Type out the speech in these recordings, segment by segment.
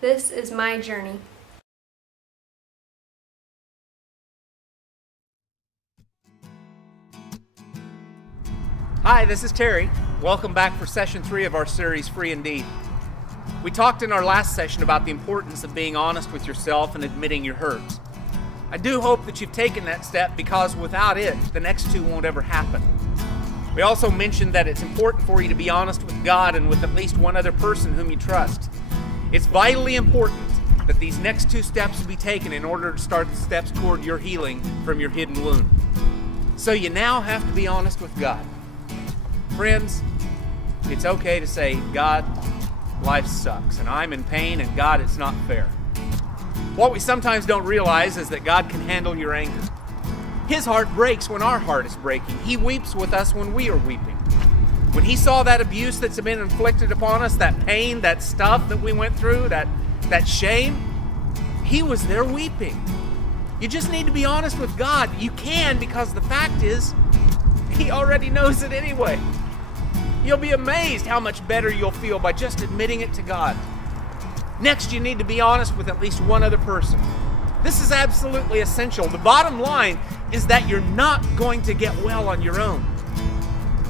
This is my journey. Hi, this is Terry. Welcome back for session 3 of our series, Free Indeed. We talked in our last session about the importance of being honest with yourself and admitting your hurts. I do hope that you've taken that step, because without it, the next 2 won't ever happen. We also mentioned that it's important for you to be honest with God and with at least one other person whom you trust. It's vitally important that these next 2 steps be taken in order to start the steps toward your healing from your hidden wound. So you now have to be honest with God. Friends, it's okay to say, God, life sucks, and I'm in pain, and God, it's not fair. What we sometimes don't realize is that God can handle your anger. His heart breaks when our heart is breaking. He weeps with us when we are weeping. When He saw that abuse that's been inflicted upon us, that pain, that stuff that we went through, that shame, He was there weeping. You just need to be honest with God. You can, because the fact is, He already knows it anyway. You'll be amazed how much better you'll feel by just admitting it to God. Next, you need to be honest with at least one other person. This is absolutely essential. The bottom line is that you're not going to get well on your own.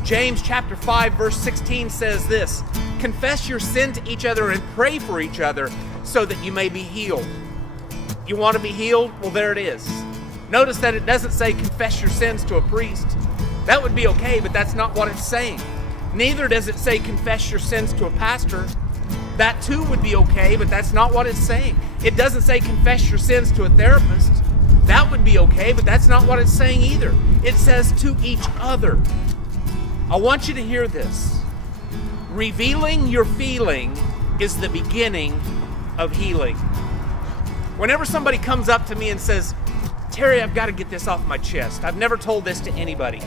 James chapter 5, verse 16 says this: confess your sin to each other and pray for each other so that you may be healed. You want to be healed? Well, there it is. Notice that it doesn't say confess your sins to a priest. That would be okay, but that's not what it's saying. Neither does it say confess your sins to a pastor. That too would be okay, but that's not what it's saying. It doesn't say confess your sins to a therapist. That would be okay, but that's not what it's saying either. It says to each other. I want you to hear this. Revealing your feeling is the beginning of healing. Whenever somebody comes up to me and says, Terry, I've got to get this off my chest. I've never told this to anybody.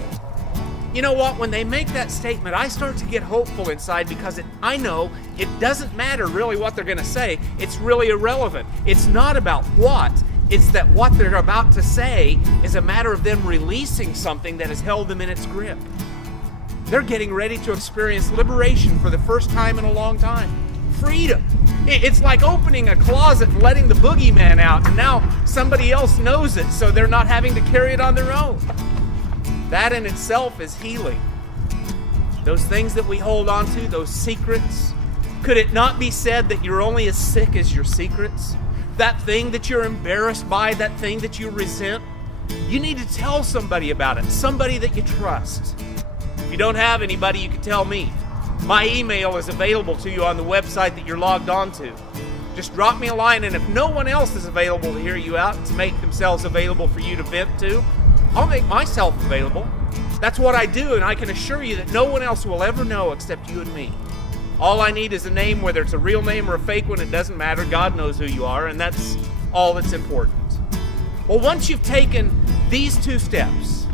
You know what? When they make that statement, I start to get hopeful inside, because I know it doesn't matter really what they're going to say. It's really irrelevant. It's not about what. It's that what they're about to say is a matter of them releasing something that has held them in its grip. They're getting ready to experience liberation for the first time in a long time. Freedom. It's like opening a closet and letting the boogeyman out, and now somebody else knows it, so they're not having to carry it on their own. That in itself is healing. Those things that we hold on to, those secrets, could it not be said that you're only as sick as your secrets? That thing that you're embarrassed by, that thing that you resent, you need to tell somebody about it, somebody that you trust. If you don't have anybody, you can tell me. My email is available to you on the website that you're logged on to. Just drop me a line, and if no one else is available to hear you out, to make themselves available for you to vent to, I'll make myself available. That's what I do, and I can assure you that no one else will ever know except you and me. All I need is a name, whether it's a real name or a fake one, it doesn't matter. God knows who you are, and that's all that's important. Well, once you've taken these 2 steps,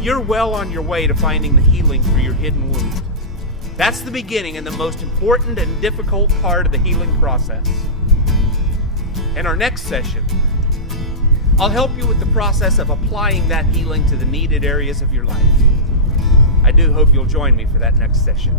you're well on your way to finding the healing for your hidden wound. That's the beginning and the most important and difficult part of the healing process. In our next session, I'll help you with the process of applying that healing to the needed areas of your life. I do hope you'll join me for that next session.